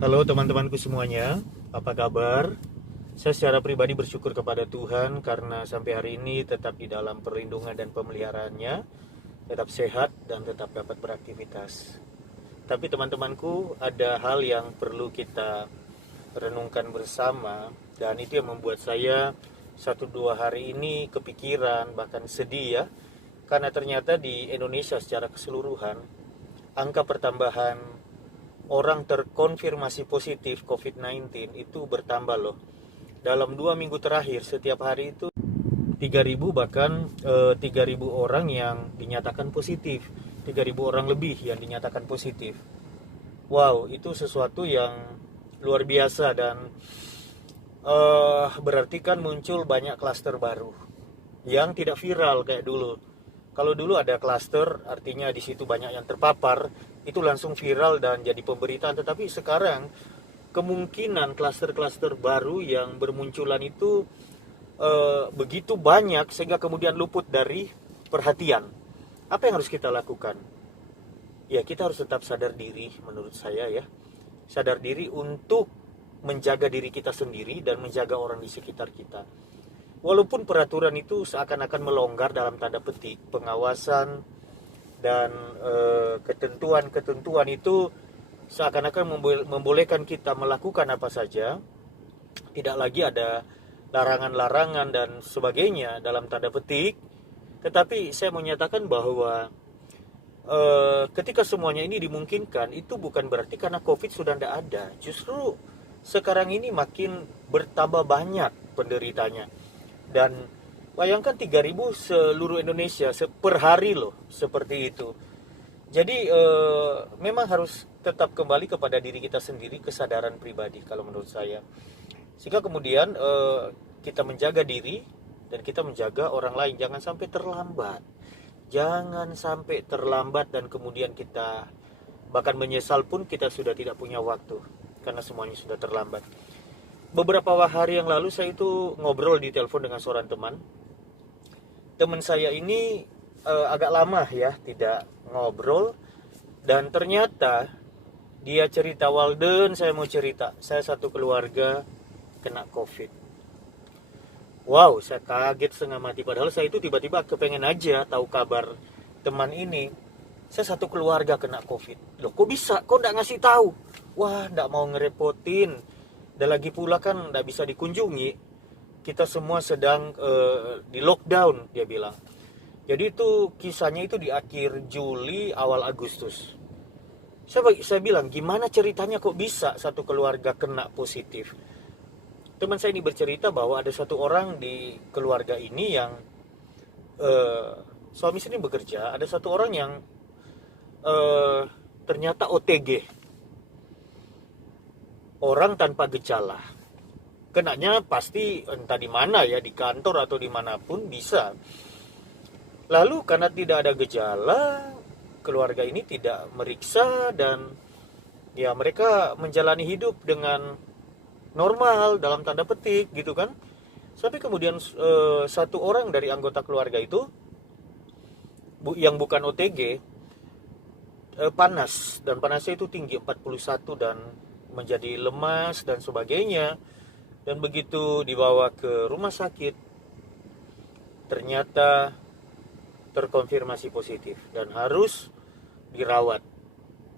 Halo teman-temanku semuanya, apa kabar? Saya secara pribadi bersyukur kepada Tuhan karena sampai hari ini tetap di dalam perlindungan dan pemeliharaannya, tetap sehat dan tetap dapat beraktivitas. Tapi teman-temanku, ada hal yang perlu kita renungkan bersama, dan itu yang membuat saya 1-2 hari ini kepikiran bahkan sedih ya, karena ternyata di Indonesia secara keseluruhan angka pertambahan orang terkonfirmasi positif COVID-19 itu bertambah loh. Dalam 2 minggu terakhir setiap hari itu 3.000, bahkan 3.000 orang yang dinyatakan positif, 3.000 orang lebih yang dinyatakan positif. Wow, itu sesuatu yang luar biasa, dan berarti kan muncul banyak klaster baru yang tidak viral kayak dulu. Kalau dulu ada klaster, artinya di situ banyak yang terpapar, itu langsung viral dan jadi pemberitaan. Tetapi sekarang kemungkinan klaster-klaster baru yang bermunculan itu begitu banyak sehingga kemudian luput dari perhatian. Apa yang harus kita lakukan? Ya, kita harus tetap sadar diri menurut saya ya. Sadar diri untuk menjaga diri kita sendiri dan menjaga orang di sekitar kita. Walaupun peraturan itu seakan-akan melonggar dalam tanda petik, pengawasan dan ketentuan-ketentuan itu seakan-akan membolehkan kita melakukan apa saja, tidak lagi ada larangan-larangan dan sebagainya dalam tanda petik. Tetapi saya menyatakan bahwa ketika semuanya ini dimungkinkan, itu bukan berarti karena COVID sudah tidak ada. Justru sekarang ini makin bertambah banyak penderitanya. Dan bayangkan 3.000 seluruh Indonesia per hari loh, seperti itu. Jadi memang harus tetap kembali kepada diri kita sendiri, kesadaran pribadi kalau menurut saya. Sehingga kemudian kita menjaga diri dan kita menjaga orang lain. Jangan sampai terlambat. Jangan sampai terlambat dan kemudian kita bahkan menyesal pun kita sudah tidak punya waktu karena semuanya sudah terlambat. Beberapa hari yang lalu saya itu ngobrol di telepon dengan seorang teman. Teman saya ini agak lama ya tidak ngobrol, dan ternyata dia cerita, "Walden, saya mau cerita, saya satu keluarga kena COVID." Wow, saya kaget setengah mati. Padahal saya itu tiba-tiba kepengen aja tahu kabar teman ini. Saya satu keluarga kena COVID. Loh, kok bisa? Kok nggak ngasih tahu? Wah, nggak mau ngerepotin. Dan lagi pula kan nggak bisa dikunjungi. Kita semua sedang di lockdown, dia bilang. Jadi itu kisahnya itu di akhir Juli, awal Agustus. Saya bilang, gimana ceritanya kok bisa satu keluarga kena positif? Teman saya ini bercerita bahwa ada satu orang di keluarga ini yang suami istri bekerja. Ada satu orang yang ternyata OTG, orang tanpa gejala. Kenanya pasti entah di mana ya, di kantor atau dimanapun bisa. Lalu karena tidak ada gejala, keluarga ini tidak meriksa dan ya mereka menjalani hidup dengan normal dalam tanda petik gitu kan. Sampai kemudian satu orang dari anggota keluarga itu yang bukan OTG panas, dan panasnya itu tinggi 41 dan menjadi lemas dan sebagainya. Dan begitu dibawa ke rumah sakit, ternyata terkonfirmasi positif dan harus dirawat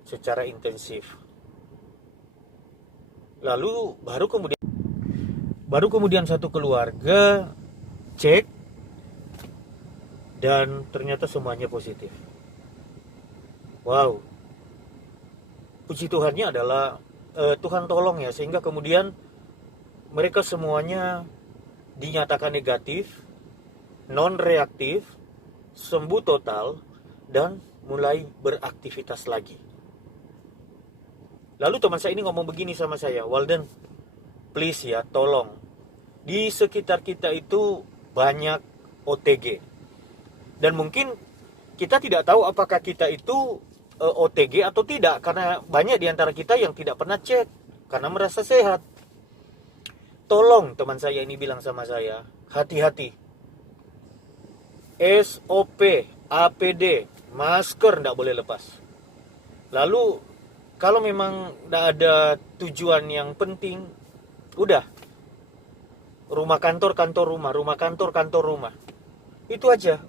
secara intensif. Lalu baru kemudian satu keluarga cek dan ternyata semuanya positif. Wow, puji Tuhannya adalah Tuhan tolong ya, sehingga kemudian mereka semuanya dinyatakan negatif, non reaktif, sembuh total dan mulai beraktivitas lagi. Lalu teman saya ini ngomong begini sama saya, "Walden, please ya, tolong. Di sekitar kita itu banyak OTG. Dan mungkin kita tidak tahu apakah kita itu OTG atau tidak, karena banyak di antara kita yang tidak pernah cek karena merasa sehat. Tolong," teman saya ini bilang sama saya, "hati-hati. SOP, APD, masker tidak boleh lepas. Lalu Kalau memang tidak ada tujuan yang penting, udah, rumah kantor kantor rumah, rumah kantor kantor rumah, itu aja.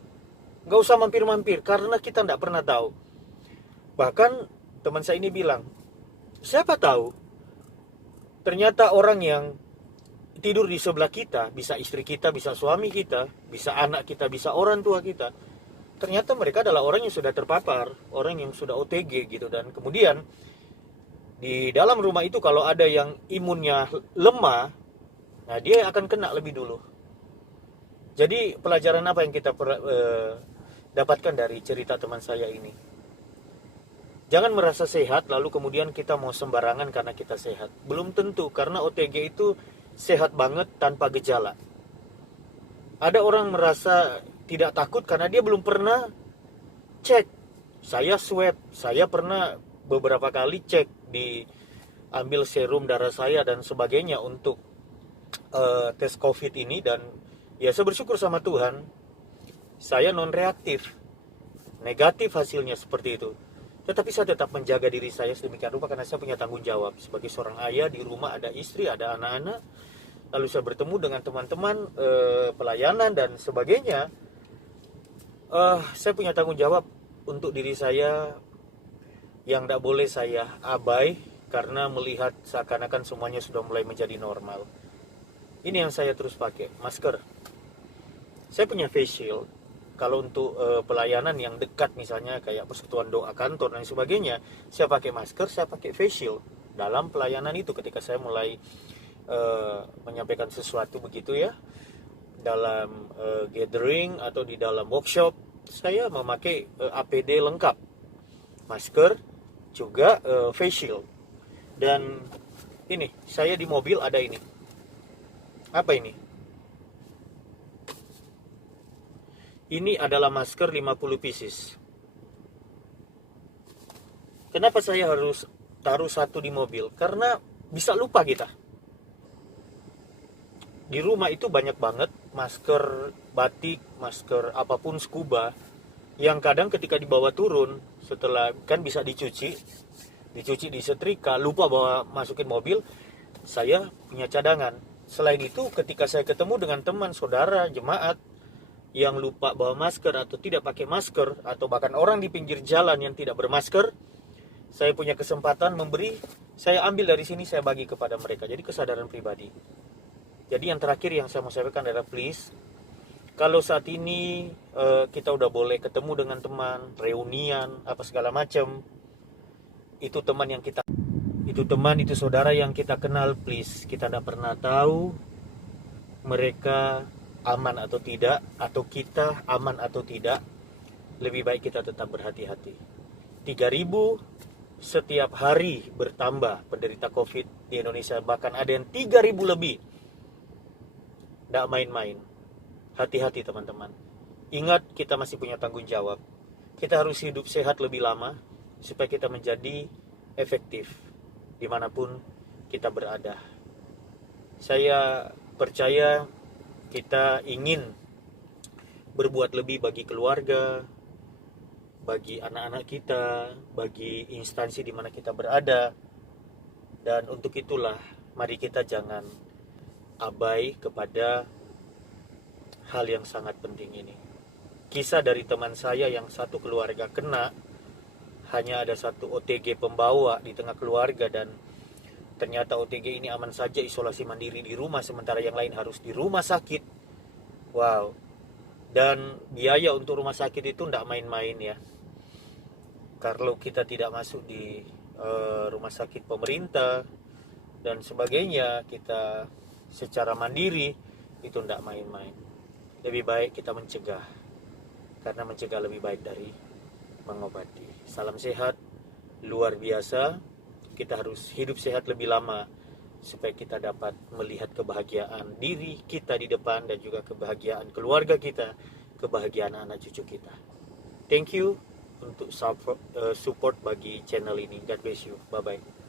Nggak usah mampir-mampir, karena kita tidak pernah tahu. Bahkan teman saya ini bilang, siapa tahu ternyata orang yang tidur di sebelah kita, bisa istri kita, bisa suami kita, bisa anak kita, bisa orang tua kita, ternyata mereka adalah orang yang sudah terpapar, orang yang sudah OTG gitu. Dan kemudian di dalam rumah itu kalau ada yang imunnya lemah, nah dia akan kena lebih dulu. Jadi pelajaran apa yang kita dapatkan dari cerita teman saya ini? Jangan merasa sehat lalu kemudian kita mau sembarangan karena kita sehat. Belum tentu, karena OTG itu sehat banget tanpa gejala. Ada orang merasa tidak takut karena dia belum pernah cek. Saya swab, saya pernah beberapa kali cek, diambil serum darah saya dan sebagainya untuk tes COVID ini, dan ya saya bersyukur sama Tuhan, saya non reaktif, negatif hasilnya seperti itu. Tetapi saya tetap menjaga diri saya sedemikian rupa karena saya punya tanggung jawab sebagai seorang ayah. Di rumah ada istri, ada anak-anak, lalu saya bertemu dengan teman-teman pelayanan dan sebagainya. Saya punya tanggung jawab untuk diri saya yang tidak boleh saya abai, karena melihat seakan-akan semuanya sudah mulai menjadi normal. Ini yang saya terus pakai, masker. Saya punya face shield. Kalau untuk pelayanan yang dekat, misalnya kayak persekutuan doa kantor dan sebagainya, saya pakai masker, saya pakai face shield. Dalam pelayanan itu ketika saya mulai menyampaikan sesuatu begitu ya, dalam gathering atau di dalam workshop, saya memakai APD lengkap, masker, juga face shield. Dan ini, saya di mobil ada ini. Apa ini? Ini adalah masker 50 pieces. Kenapa saya harus taruh satu di mobil? Karena bisa lupa kita. Di rumah itu banyak banget masker batik, masker apapun scuba, yang kadang ketika dibawa turun, setelah kan bisa dicuci disetrika, lupa bawa masukin mobil. Saya punya cadangan. Selain itu, ketika saya ketemu dengan teman, saudara, jemaat yang lupa bawa masker atau tidak pakai masker, atau bahkan orang di pinggir jalan yang tidak bermasker, saya punya kesempatan memberi, saya ambil dari sini, saya bagi kepada mereka. Jadi kesadaran pribadi. Jadi yang terakhir yang saya mau sampaikan adalah, please, kalau saat ini kita udah boleh ketemu dengan teman, reunian, apa segala macam, itu teman yang kita, itu saudara yang kita kenal, please, kita tidak pernah tahu mereka aman atau tidak, atau kita aman atau tidak. Lebih baik kita tetap berhati-hati. 3.000 setiap hari bertambah penderita COVID di Indonesia, bahkan ada yang 3.000 lebih. Tidak main-main. Hati-hati teman-teman. Ingat, kita masih punya tanggung jawab. Kita harus hidup sehat lebih lama supaya kita menjadi efektif dimanapun kita berada. Saya percaya kita ingin berbuat lebih bagi keluarga, bagi anak-anak kita, bagi instansi di mana kita berada. Dan untuk itulah, mari kita jangan abai kepada hal yang sangat penting ini. Kisah dari teman saya yang satu keluarga kena, hanya ada satu OTG pembawa di tengah keluarga, dan ternyata OTG ini aman saja isolasi mandiri di rumah, sementara yang lain harus di rumah sakit. Wow. Dan biaya untuk rumah sakit itu tidak main-main ya. Kalau kita tidak masuk di rumah sakit pemerintah dan sebagainya, kita secara mandiri, itu tidak main-main. Lebih baik kita mencegah, karena mencegah lebih baik dari mengobati. Salam sehat luar biasa. Kita harus hidup sehat lebih lama supaya kita dapat melihat kebahagiaan diri kita di depan, dan juga kebahagiaan keluarga kita, kebahagiaan anak cucu kita. Thank you untuk support bagi channel ini. God bless you. Bye bye.